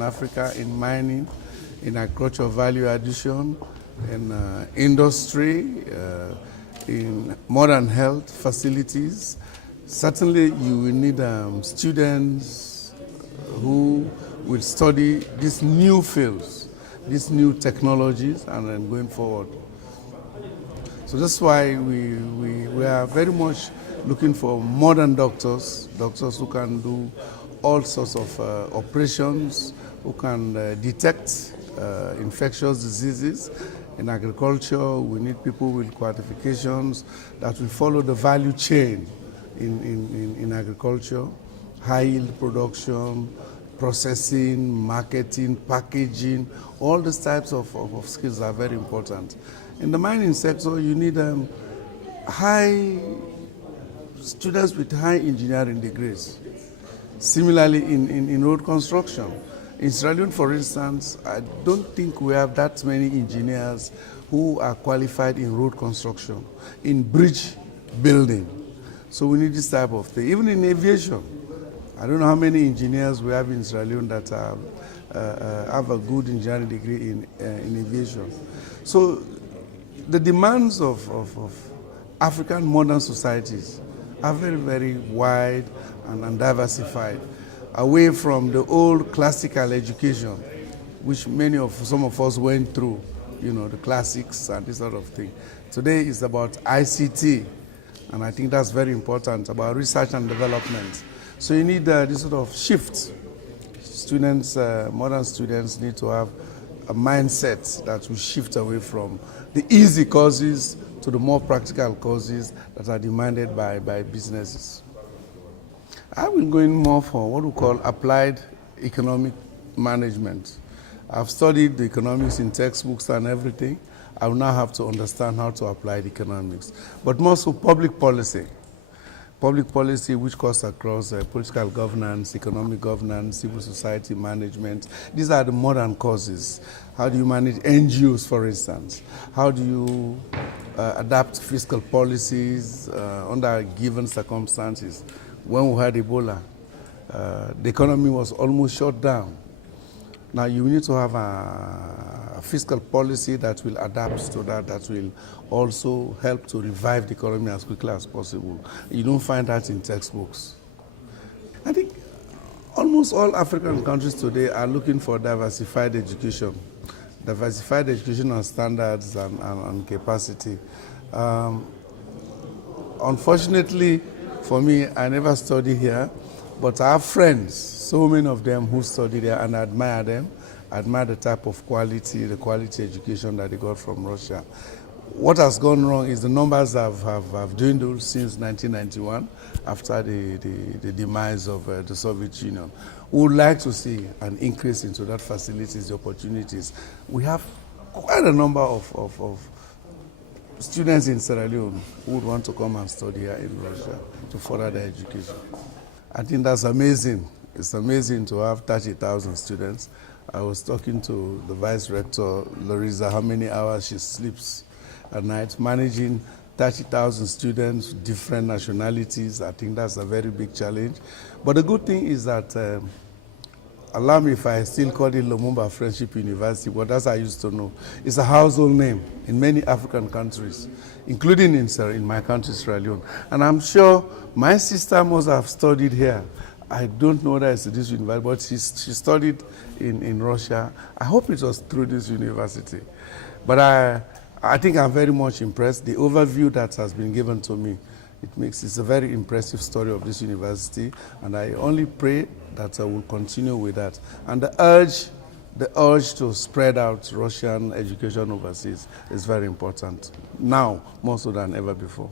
in Africa in mining, in agricultural value addition, in industry, in modern health facilities. Certainly you will need students who will study these new fields, these new technologies, and then going forward. So that's why we are very much looking for modern doctors who can do all sorts of operations, who can detect infectious diseases. In agriculture, we need people with qualifications that will follow the value chain in agriculture, high yield production, processing, marketing, packaging. All these types of skills are very important. In the mining sector, you need students with high engineering degrees. Similarly, in road construction. In Sierra Leone, for instance, I don't think we have that many engineers who are qualified in road construction, in bridge building. So we need this type of thing. Even in aviation, I don't know how many engineers we have in Sierra Leone that have a good engineering degree in aviation. So the demands of African modern societies are very, very wide and diversified, away from the old classical education, which some of us went through, the classics and this sort of thing. Today is about ICT, and I think that's very important, about research and development. So you need this sort of shift. Students, modern students need to have a mindset that will shift away from the easy courses to the more practical courses that are demanded by businesses. I've been going more for what we call applied economic management. I've studied the economics in textbooks and everything. I will now have to understand how to apply the economics. But more so public policy. Public policy which cuts across political governance, economic governance, civil society management. These are the modern causes. How do you manage NGOs, for instance? How do you adapt fiscal policies under given circumstances? When we had Ebola, the economy was almost shut down. Now you need to have a fiscal policy that will adapt to that, that will also help to revive the economy as quickly as possible. You don't find that in textbooks. I think almost all African countries today are looking for diversified education and standards and capacity. Unfortunately, for me, I never studied here, but I have friends, so many of them who studied here, and I admire them. I admire the type of quality, the quality education that they got from Russia. What has gone wrong is the numbers have dwindled since 1991, after the demise of the Soviet Union. We would like to see an increase into that facilities, the opportunities. We have quite a number of students in Sierra Leone who would want to come and study here in Russia to further their education. I think that's amazing. It's amazing to have 30,000 students. I was talking to the Vice Rector, Larissa, how many hours she sleeps at night, managing 30,000 students, different nationalities. I think that's a very big challenge. But the good thing is that, allow me if I still call it Lumumba Friendship University, but that's I used to know. It's a household name in many African countries, including in my country, Sierra Leone. And I'm sure my sister must have studied here. I don't know whether it's this university, but she studied in Russia. I hope it was through this university. But I think I'm very much impressed. The overview that has been given to me, it's a very impressive story of this university, and I only pray that I will continue with that. And the urge to spread out Russian education overseas is very important, now more so than ever before.